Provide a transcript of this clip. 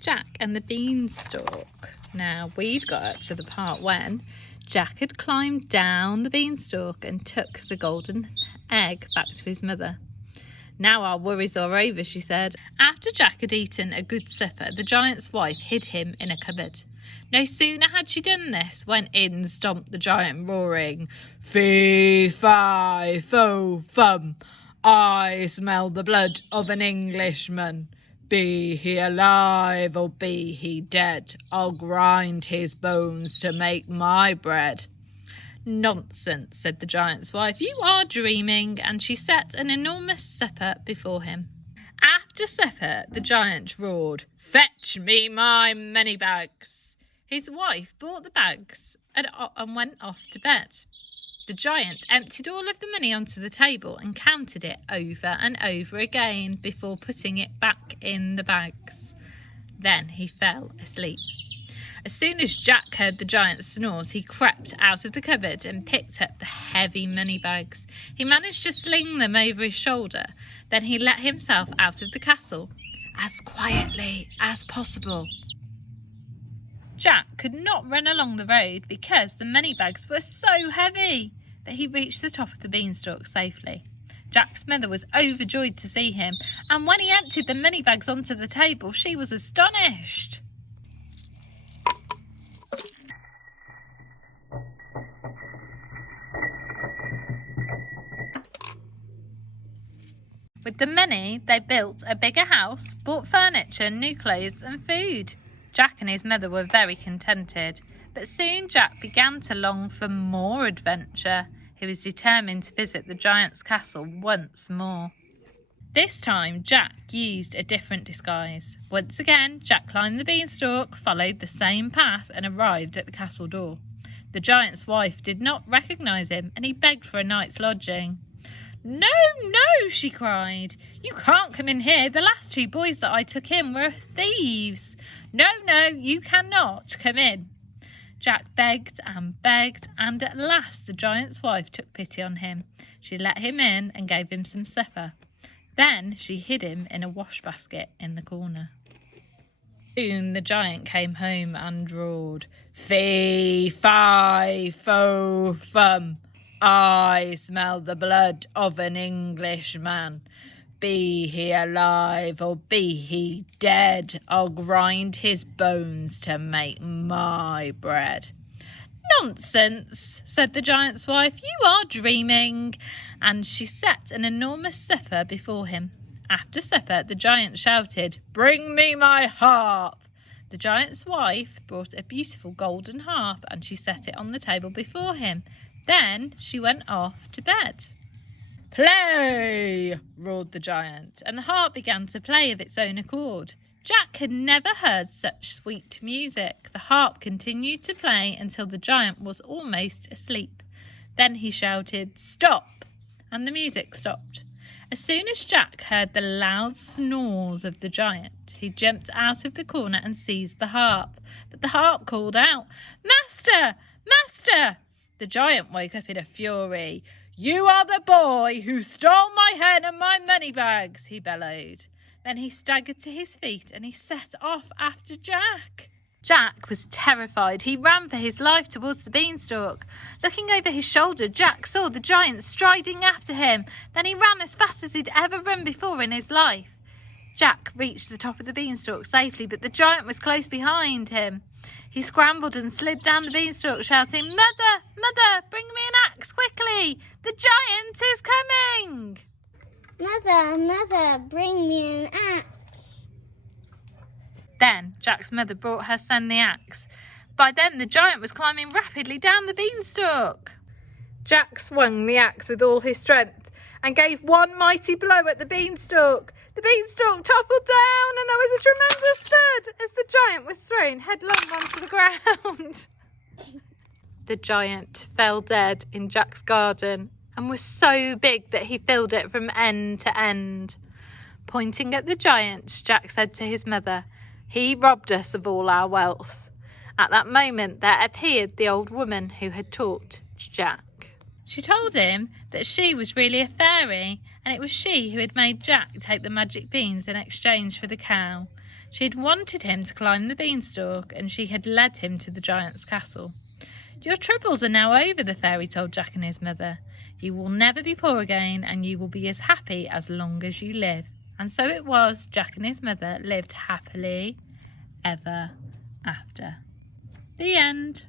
Jack and the Beanstalk. Now, we've got up to the part when Jack had climbed down the beanstalk and took the golden egg back to his mother. Now our worries are over, she said. After Jack had eaten a good supper, the giant's wife hid him in a cupboard. No sooner had she done this when in stomped the giant, roaring, "Fee, fi, fo, fum, I smell the blood of an Englishman. Be he alive or be he dead, I'll grind his bones to make my bread." "Nonsense," said the giant's wife, "you are dreaming," and she set an enormous supper before him. After supper, the giant roared, "Fetch me my money bags." His wife brought the bags and went off to bed. The giant emptied all of the money onto the table and counted it over and over again before putting it back in the bags. Then he fell asleep. As soon as Jack heard the giant's snores, he crept out of the cupboard and picked up the heavy money bags. He managed to sling them over his shoulder. Then he let himself out of the castle as quietly as possible. Jack could not run along the road because the money bags were so heavy, but he reached the top of the beanstalk safely. Jack's mother was overjoyed to see him, and when he emptied the money bags onto the table, she was astonished. With the money, they built a bigger house, bought furniture, new clothes and food. Jack and his mother were very contented, but soon Jack began to long for more adventure. He was determined to visit the giant's castle once more. This time, Jack used a different disguise. Once again, Jack climbed the beanstalk, followed the same path and arrived at the castle door. The giant's wife did not recognise him and he begged for a night's lodging. "No, no," she cried. "You can't come in here. The last 2 boys that I took in were thieves. No, no, you cannot come in." Jack begged, and at last the giant's wife took pity on him. She let him in and gave him some supper. Then she hid him in a wash basket in the corner. Soon the giant came home and roared, "Fee, fi, fo, fum, I smell the blood of an Englishman. Be he alive or be he dead, I'll grind his bones to make my bread." "Nonsense," said the giant's wife, "you are dreaming," and she set an enormous supper before him. After supper, the giant shouted, "Bring me my harp." The giant's wife brought a beautiful golden harp and she set it on the table before him. Then she went off to bed. "Play!" roared the giant, and the harp began to play of its own accord. Jack had never heard such sweet music. The harp continued to play until the giant was almost asleep. Then he shouted, "Stop!" and the music stopped. As soon as Jack heard the loud snores of the giant, he jumped out of the corner and seized the harp. But the harp called out, "Master! Master!" The giant woke up in a fury. "You are the boy who stole my hen and my money bags," he bellowed. Then he staggered to his feet and he set off after Jack. Jack was terrified. He ran for his life towards the beanstalk. Looking over his shoulder, Jack saw the giant striding after him. Then he ran as fast as he'd ever run before in his life. Jack reached the top of the beanstalk safely, but the giant was close behind him. He scrambled and slid down the beanstalk, shouting, "Mother, Mother, bring me an axe quickly! The giant is coming!" "Mother, Mother, bring me an axe." Then Jack's mother brought her son the axe. By then the giant was climbing rapidly down the beanstalk. Jack swung the axe with all his strength and gave one mighty blow at the beanstalk. The beanstalk toppled down and there was a tremendous thud as the giant was thrown headlong onto the ground. The giant fell dead in Jack's garden and was so big that he filled it from end to end. Pointing at the giant, Jack said to his mother, "He robbed us of all our wealth." At that moment there appeared the old woman who had taught Jack. She told him that she was really a fairy and it was she who had made Jack take the magic beans in exchange for the cow. She had wanted him to climb the beanstalk, and she had led him to the giant's castle. "Your troubles are now over," the fairy told Jack and his mother. "You will never be poor again, and you will be as happy as long as you live." And so it was. Jack and his mother lived happily ever after. The end.